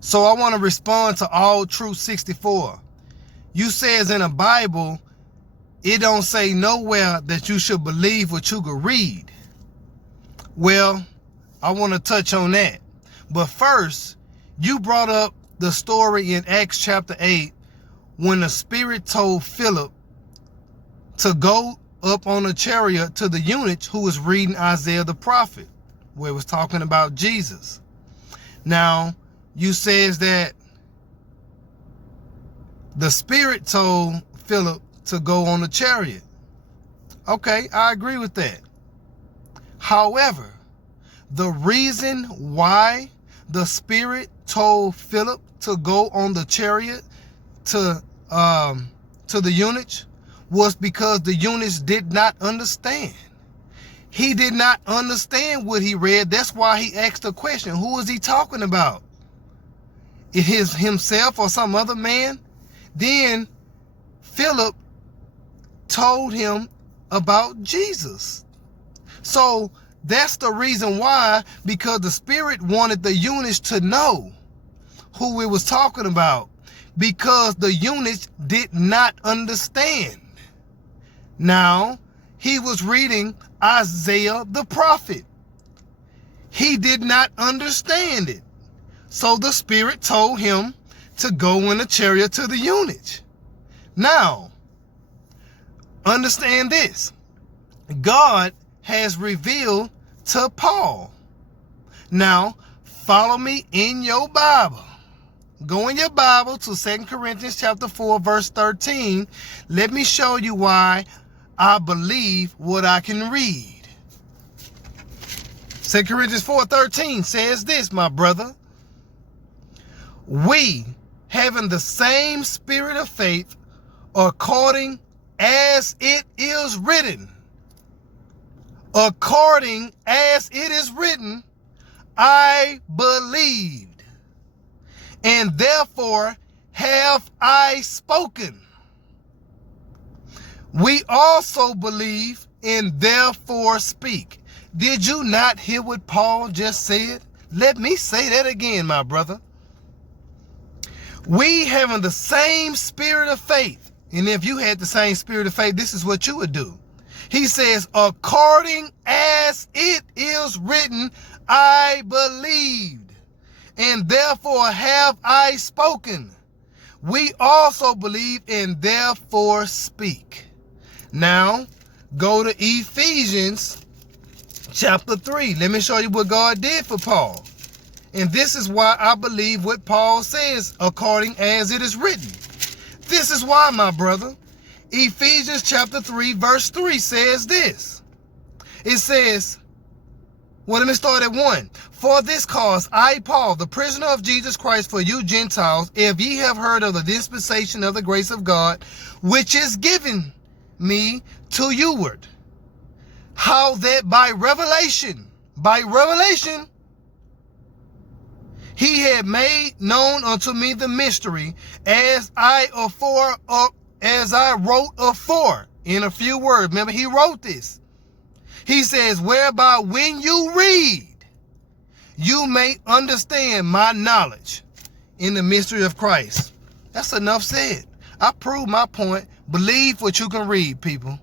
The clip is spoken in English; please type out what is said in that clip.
So I want to respond to alltruth64. You says in the Bible, it don't say nowhere that you should believe what you could read. Well, I want to touch on that. But first, you brought up the story in Acts chapter 8 when the Spirit told Philip to go up on a chariot to the eunuch who was reading Isaiah the prophet, where it was talking about Jesus. Now, you says that the Spirit told Philip to go on the chariot. Okay, I agree with that. However, the reason why the Spirit told Philip to go on the chariot to the eunuch was because the eunuch did not understand. He did not understand what he read. That's why he asked the question, who is he talking about? Is himself or some other man? Then Philip told him about Jesus. So that's the reason why, because the Spirit wanted the eunuch to know who it was talking about, because the eunuch did not understand. Now, he was reading Isaiah the prophet. He did not understand it. So the Spirit told him to go in a chariot to the eunuch. Now, understand this. God has revealed to Paul. Now, follow me in your Bible. Go in your Bible to 2 Corinthians chapter 4, verse 13. Let me show you why I believe what I can read. 2 Corinthians 4:13 says this, my brother. We, having the same spirit of faith, according as it is written. According as it is written, I believed, and therefore have I spoken. We also believe and therefore speak. Did you not hear what Paul just said? Let me say that again, my brother. We having the same spirit of faith. And if you had the same spirit of faith, this is what you would do. He says, according as it is written, I believed, and therefore have I spoken. We also believe and therefore speak. Now, go to Ephesians chapter 3. Let me show you what God did for Paul. And this is why I believe what Paul says, according as it is written. This is why, my brother. Ephesians chapter 3, verse 3 says this. It says, well, let me start at 1. For this cause, I, Paul, the prisoner of Jesus Christ for you Gentiles, if ye have heard of the dispensation of the grace of God, which is given me to youward, how that by revelation, he had made known unto me the mystery, as I wrote afore, in a few words. Remember, he wrote this. He says, whereby when you read, you may understand my knowledge in the mystery of Christ. That's enough said. I proved my point. Believe what you can read, people.